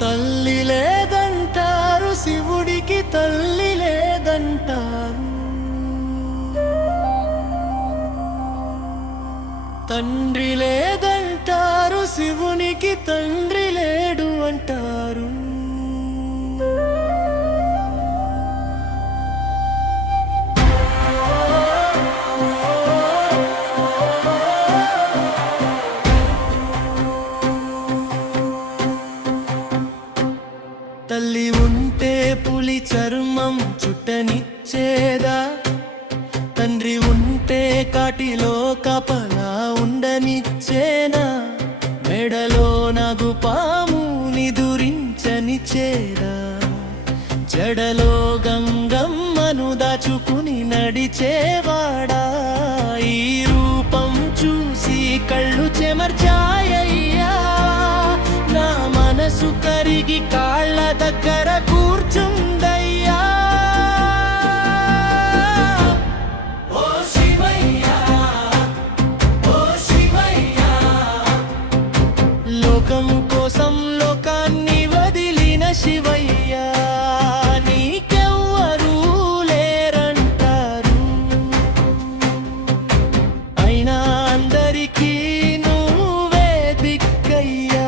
తల్లి లేదంటారు, శివుడికి తల్లి లేదంటారు. తండ్రి లేదంటారు, శివునికి తండ్రి లేడు అంటారు. తల్లి ఉంటే పులి చర్మం చుట్టనిచ్చేదా, తండ్రి ఉంటే కాటిలో కపలా ఉండనిచ్చేనా, మెడలో నాగుపాము నిదురించనిచ్చేదా, జడలో గంగమ్మను దాచుకుని నడిచేవాడా. ఈ రూపం చూసి కళ్ళు చెమర్చాయ్యా, నా మనసు కరిగి కాళ్ళ దగ్గర కూర్చుందయ్యా. ఓ శివయ్యా, ఓ శివయ్యా, లోకం కోసం లోకాన్ని వదిలిన శివయ్యా, నీకెవ్వరూ లేరంటారు. అయినా అందరికీ నువ్వే దిక్కయ్యా.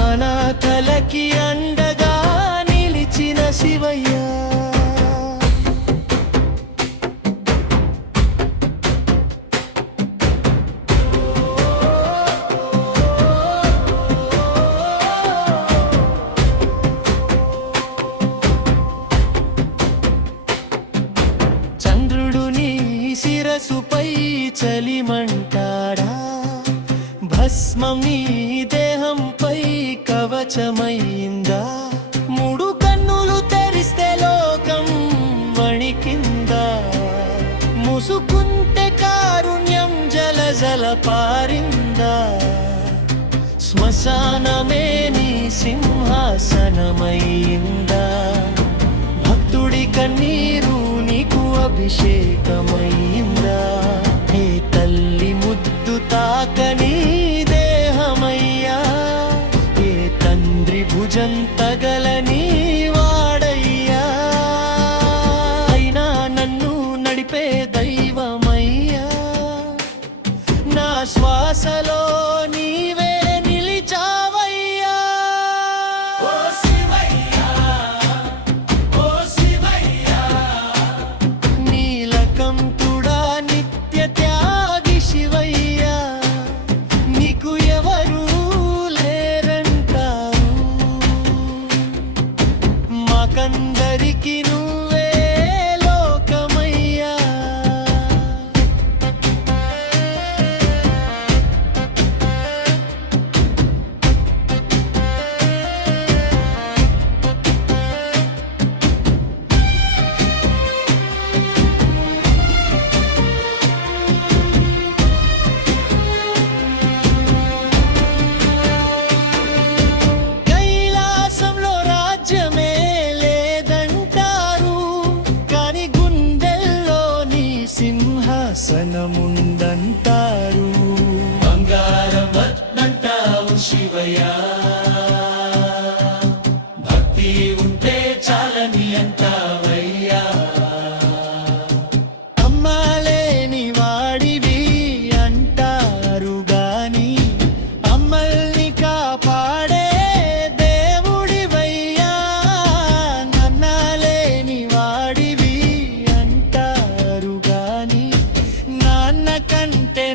అనాథలకి అండగా నిలిచిన శివయ్యా. చంద్రుడు నీ శిరసుపై చలిమంటాడా, భస్మం నీ దేహంపై కవచమైందా, మూడు కన్నులు తెరిస్తే లోకం వణికిందా, ముసుకుంటే కారుణ్యం జల పారిందా, శ్మశానమే నీ సింహాసనమైందా, భక్తుడి కన్నీరు నీకు అభిషేకమైందా. హే తల్లి ముద్దు తాకని దేహమయ్యా, ఏ తండ్రి భుజం తగలని వాడయ్యా, అయినా నన్ను నడిపే దైవమయ్యా, నా శ్వాసలో నీవే నిలిచావయ్యా. ఓ శివయ్యా, ఓ శివయ్యా, నీలకంఠుడా నిత్య త్యాగి శివయ్యా, నీకు ఎవరు లేరంటారు. మాకందరికి నువ్వే లోకమయ్యా. కైలాసంలో రాజ్యమే లేదంటారు, కాని గుండెల్లో నీ సింహాసనముందంటారు. బంగారం వద్దంటావు శివయ్యా, భక్తి ఉంటే చాలని అంటావయ్యా. అమ్మలేని వాడివి అంటారు గాని, అమ్మల్ని కాపాడే దేవుడివయ్యా. నాన్నలేని వాడివి అంటారు గాని, నాన్న కంటే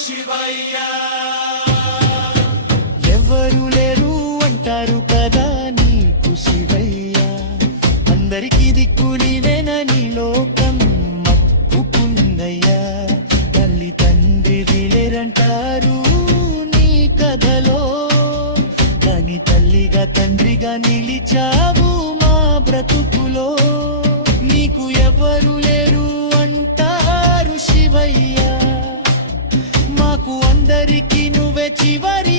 శివయ్య. ఎవరు లేరు అంటారు కదా నీకు శివయ్య, అందరికీ దిక్కు నీవేనని లోకం మక్కుకుందయ్యా. తల్లి తండ్రి వీలేరంటారు నీ కథలో, కానీ తల్లిగా తండ్రిగా నిలిచావు మా బ్రతుకులో. నీకు ఎవరు లేరు అంటారు శివయ్య, మాకు అందరికీ నువ్వే చివరి